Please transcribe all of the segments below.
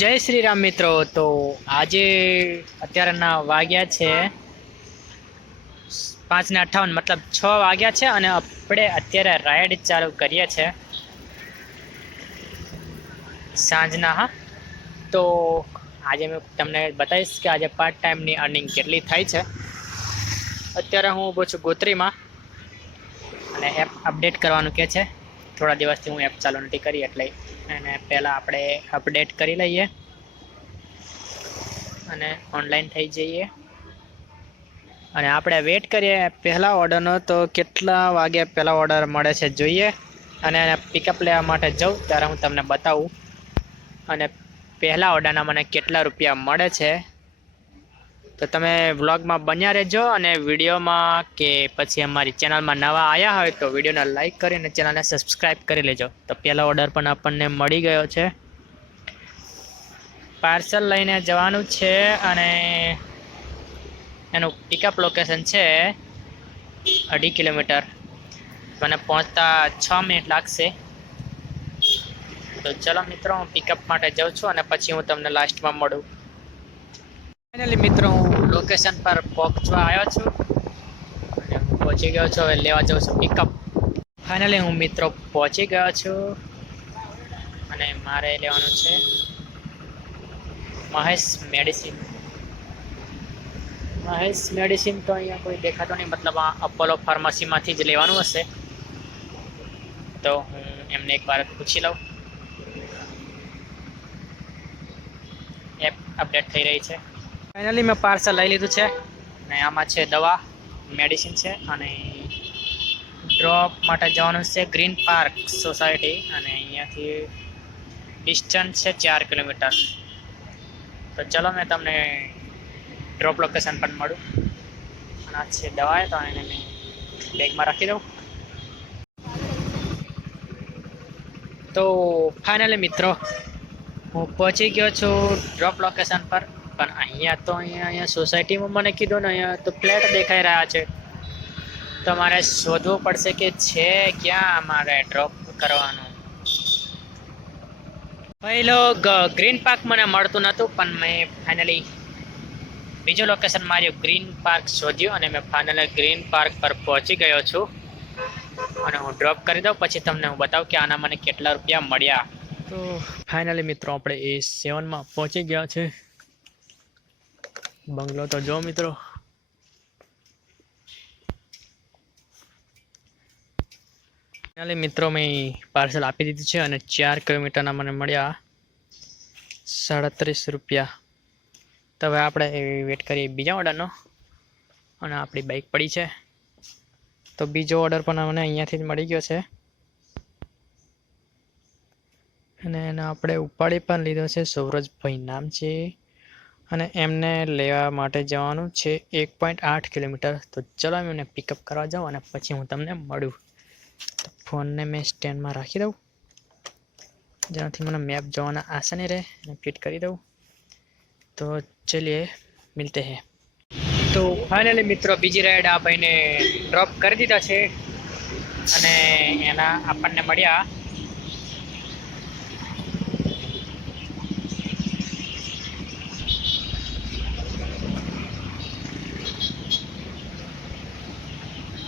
જય શ્રી રામ મિત્રો. તો આજે અત્યારના વાગ્યા છે 5:58, મતલબ 6 વાગ્યા છે અને આપણે અત્યારે રાઈડ ચાલુ કરીએ છીએ સાંજના. હા, તો આજે હું તમને બતાવીશ કે આજે પાર્ટ ટાઈમની અર્નિંગ કેટલી થાય છે. અત્યારે હું ઊભો છું ગોત્રીમાં અને એપ અપડેટ કરવાનું કહે છે. થોડા દિવસથી હું એપ ચાલુ નથી કરી એટલે એને પહેલાં આપણે અપડેટ કરી લઈએ અને ઓનલાઈન થઈ જઈએ અને આપણે વેટ કરીએ પહેલા ઓર્ડરનો. તો કેટલા વાગે પહેલા ઓર્ડર મળે છે જોઈએ અને એને પિકઅપ લેવા માટે જાઉં ત્યારે હું તમને બતાવું અને પહેલા ઓર્ડરના મને કેટલા રૂપિયા મળે છે. તો તમે વ્લોગમાં બન્યા રહેજો અને વિડીયોમાં કે પછી અમારી ચેનલમાં નવા આવ્યા હોય તો વિડીયોને લાઈક કરીને ચેનલને સબસ્ક્રાઈબ કરી લેજો. તો પહેલો ઓર્ડર પણ આપણને મળી ગયો છે. પાર્સલ લઈને જવાનું છે અને એનું પિકઅપ લોકેશન છે 2.5 કિલોમીટર. મને પહોંચતા 6 મિનિટ લાગશે. તો ચલો મિત્રો, હું પિકઅપ માટે જાઉં છું અને પછી હું તમને લાસ્ટમાં મળું. ફાઇનલી મિત્રો, હું લોકેશન પર પહોંચવા આવ્યો છું અને હું પહોંચી ગયો છું. હવે લેવા જાઉં છું પિકઅપ. ફાઇનલી હું મિત્રો પહોંચી ગયો છું અને મારે લેવાનું છે મહેશ મેડિસિન. મહેશ મેડિસિન તો અહીંયા કોઈ દેખાતો નહીં, મતલબ આ અપોલો ફાર્મસીમાંથી જ લેવાનું હશે. તો હું એમને એકવાર પૂછી લઉં. એપ અપડેટ થઈ રહી છે. ફાઇનલી મેં પાર્સલ લઈ લીધું છે અને આમાં છે દવા, મેડિસિન છે અને ડ્રોપ માટે જવાનું છે ગ્રીન પાર્ક સોસાયટી અને અહીંયાથી ડિસ્ટન્સ છે 4 કિલોમીટર. તો ચલો મેં તમને ડ્રોપ લોકેશન પણ મળું. અને આ છે દવા, તો એને મેં બેગમાં રાખી દઉં. તો ફાઇનલી મિત્રો, હું પહોંચી ગયો છું ડ્રોપ લોકેશન પર. પણ અહીંયા સોસાયટીમાં મને કીધું ને અહીંયા તો ફ્લેટ દેખાઈ રહ્યા છે. તો મારે શોધવું પડશે કે છે ક્યાં મારે ડ્રોપ કરવાનું. પહેલો ગ્રીન પાર્ક મને મળતું નહોતું, પણ મેં ફાઇનલી બીજું લોકેશન માર્યું, ગ્રીન પાર્ક શોધ્યું અને મેં ફાઇનલી ગ્રીન પાર્ક પર પહોંચી ગયો છું અને હું ડ્રોપ કરી દઉં. પછી તમને હું બતાવું કે આના મને કેટલા રૂપિયા મળ્યા. તો ફાઇનલી મિત્રો, આપણે A7માં પહોંચી ગયા છે. બંગલો તો જો મિત્રો. ફાઇનલી મિત્રો, મેં પાર્સલ આપી દીધું છે અને 4 કિલોમીટરના મને મળ્યા 37 રૂપિયા. તો હવે આપણે વેટ કરીએ બીજા ઓર્ડરનો અને આપણી બાઇક પડી છે. તો બીજો ઓર્ડર પણ અમને અહીંયાથી જ મળી ગયો છે અને એને આપણે ઉપાડી પણ લીધો છે. સૌરજભાઈ નામ છે અને એમને લેવા માટે જવાનું છે 1.8 કિલોમીટર. તો ચલો હું એમને પિકઅપ કરવા જાઉં અને પછી હું તમને મળું. તો ફોનને મેં સ્ટેન્ડમાં રાખી દઉં જેનાથી મને મેપ જોવાના આસાની રહે અને ફિટ કરી દઉં. તો ચલીએ મિલતે હૈ. તો ફાઇનલી મિત્રો, બીજી રાઈડ આ ભાઈને ડ્રોપ કરી દીધા છે અને એના આપણને મળ્યા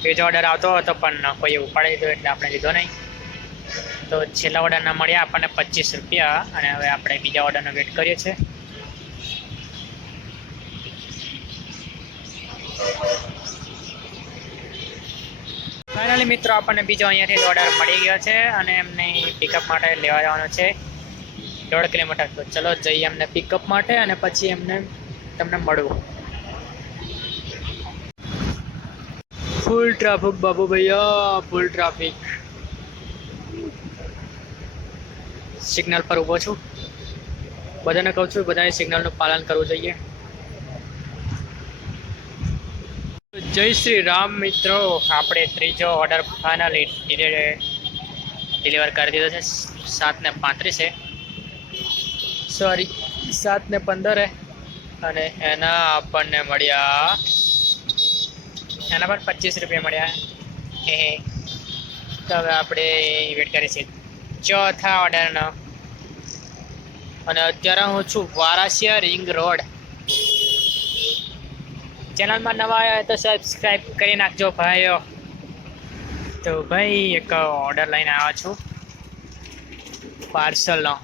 2 ઓર્ડર આવતો હતો પણ કોઈએ ઉપાડી દીધો એટલે આપણે લીધો નહીં. તો છેલ્લા ઓર્ડરના મળ્યા આપણને 25 રૂપિયા અને હવે આપણે બીજા ઓર્ડરનો વેટ કરીએ છીએ. ફાઇનલી મિત્રો, આપણને બીજો અહીંયાથી ઓર્ડર મળી ગયો છે અને એમને પિકઅપ માટે લેવા જવાનો છે 1.5 કિલોમીટર. તો ચલો જઈએ એમને પિકઅપ માટે અને પછી એમને તમને મળવું. ફૂલ ટ્રાફિક બાબુ ભૈયા, ફૂલ ટ્રાફિક. સિગ્નલ પર ઊભો છું. બધાને કહું છું બધાએ સિગ્નલનું પાલન કરવું જોઈએ. જય શ્રી રામ મિત્રો, આપણે ત્રીજો ઓર્ડર ફાઇનલી ડિલિવર કરી દીધો છે. 7:35 સોરી 7:15 અને એના આપણને મળ્યા, એના પણ 25 રૂપિયા મળ્યા. તો હવે આપણે વેટ કરીએ છીએ ચોથા ઓર્ડરનો અને અત્યારે હું છું વારાસિયા રિંગ રોડ. ચેનલમાં નવા આવ્યા હોય તો સબસ્ક્રાઈબ કરી નાખજો ભાઈઓ. તો ભાઈ એક ઓર્ડર લઈને આવ્યો છું પાર્સલનો,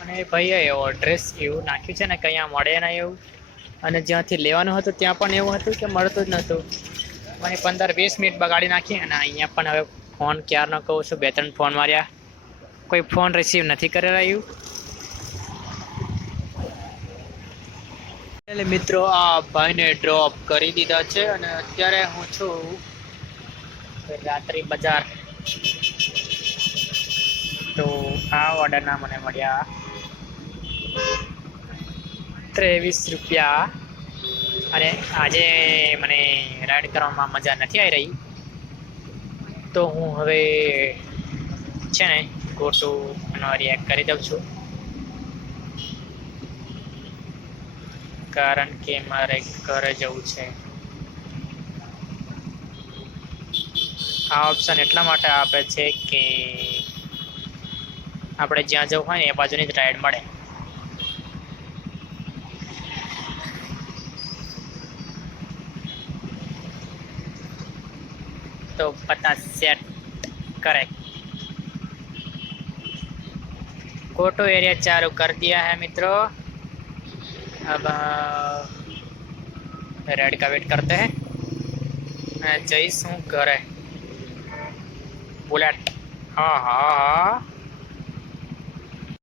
અને ભાઈએ એડ્રેસ એવું નાખ્યું છે ને કે અહીંયા મળે ના એવું, અને જ્યાંથી લેવાનું હતું ત્યાં પણ એવું હતું કે મળતું જ નહોતું. મને 15-20 મિનિટ બગાડી નાખી, અને અહીંયા પણ હવે ફોન ક્યારનો કહું છું, 2-3 ફોન માર્યા, કોઈ ફોન રિસીવ નથી કરી રહ્યું. એટલે મિત્રો આ ભાઈને ડ્રોપ કરી દીધા છે, અને અત્યારે હું છું રાત્રિ બજાર. તો આ ઓર્ડરના મને મળ્યા 23 રૂપિયા, અને આજે મને રાઈડ કરવામાં મજા નથી આવી રહી, તો હું હવે છે ને ગોટુ રિએક્ટ કરી દઉં છું, કારણ કે મારે ઘરે જવું છે. આ ઓપ્શન એટલા માટે આપે છે કે આપણે જ્યાં જવું હોય ને એ બાજુની જ રાઈડ મળે. तो पता सेट करें. कोटो एरिया चालू कर दिया है मित्रों. अब रेड का वेट करते हैं. जैस हूँ घरे बुलेट. हाँ हाँ हाँ